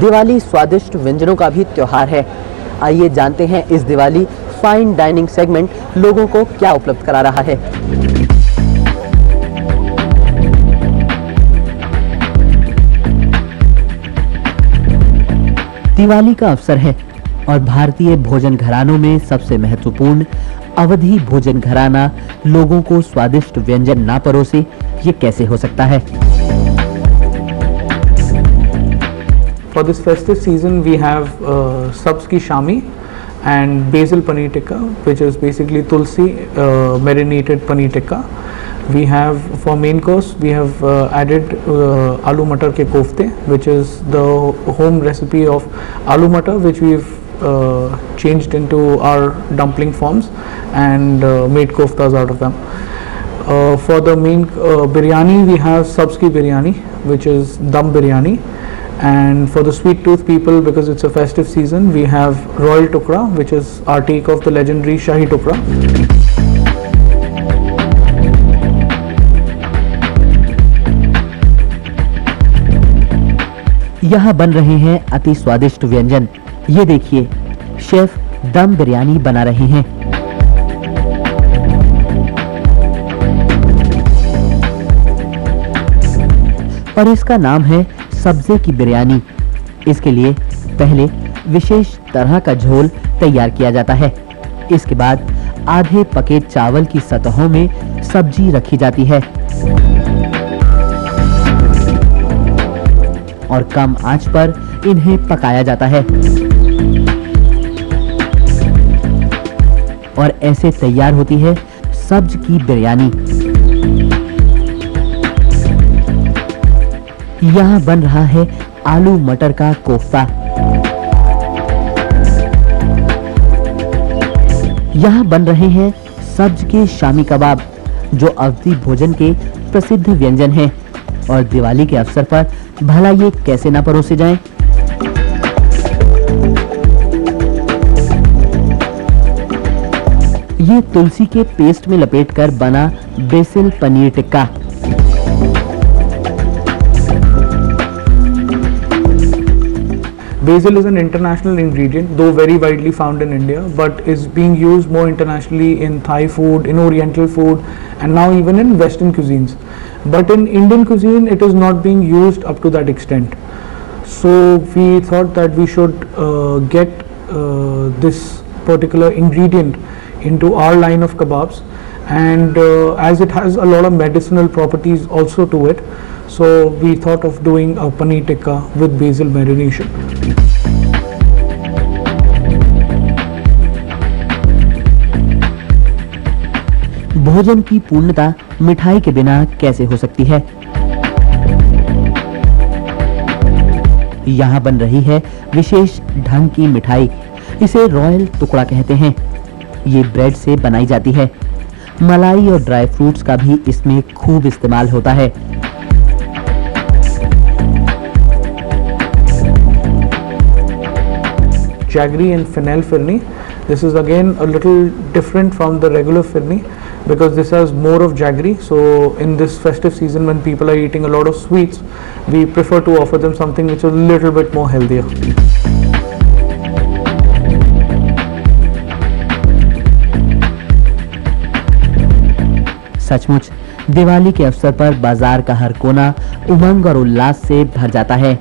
दिवाली स्वादिष्ट व्यंजनों का भी त्योहार है। आइए जानते हैं इस दिवाली फाइन डाइनिंग सेगमेंट लोगों को क्या उपलब्ध करा रहा है। दिवाली का अवसर है और भारतीय भोजन घरानों में सबसे महत्वपूर्ण अवधी भोजन घराना लोगों को स्वादिष्ट व्यंजन ना परोसे, ये कैसे हो सकता है? For this festive season, we have Sabz ki shami and basil paneer tikka, which is basically tulsi marinated paneer tikka. We have, for main course, we have added aloo matar ke kofte, which is the home recipe of aloo matar, which we've changed into our dumpling forms and made koftas out of them. For the main biryani, we have Sabz ki biryani, which is dum biryani. And for the sweet tooth people, because it's a festive season, we have Royal Tukra, which is our take of the legendary Shahi Tukra. यहाँ बन रहे हैं अति स्वादिष्ट व्यंजन। ये देखिए, chef दम बिरयानी बना रहे हैं। और इसका नाम है सब्जे की बिरयानी। इसके लिए पहले विशेष तरह का झोल तैयार किया जाता है। इसके बाद आधे पके चावल की सतहों में सब्जी रखी जाती है और कम आंच पर इन्हें पकाया जाता है और ऐसे तैयार होती है सब्ज की बिरयानी। यहाँ बन रहा है आलू मटर का कोफ्ता। यहाँ बन रहे हैं सब्ज के शामी कबाब, जो अवधी भोजन के प्रसिद्ध व्यंजन हैं। और दिवाली के अवसर पर भला ये कैसे ना परोसे जाएं? ये तुलसी के पेस्ट में लपेटकर बना BECIL paneer tikka. Basil is an international ingredient, though very widely found in India, but is being used more internationally in Thai food, in Oriental food, and now even in Western cuisines. But in Indian cuisine, it is not being used up to that extent. So we thought that we should get this particular ingredient into our line of kebabs, and as it has a lot of medicinal properties also to it, so we thought of doing a paneer tikka with basil marination. भोजन की पूर्णता मिठाई के बिना कैसे हो सकती है? यहाँ बन रही है विशेष ढंग की मिठाई। इसे रॉयल टुकड़ा कहते हैं। ये ब्रेड से बनाई जाती है। मलाई और ड्राई फ्रूट्स का भी इसमें खूब इस्तेमाल होता है। Jaggery and fennel firni. This is again a little different from the regular firni because this has more of jaggery. So in this festive season, when people are eating a lot of sweets, we prefer to offer them something which is a little bit more healthier. सचमुच दिवाली के अवसर पर बाजार का हर कोना उमंग और उल्लास से भर जाता है।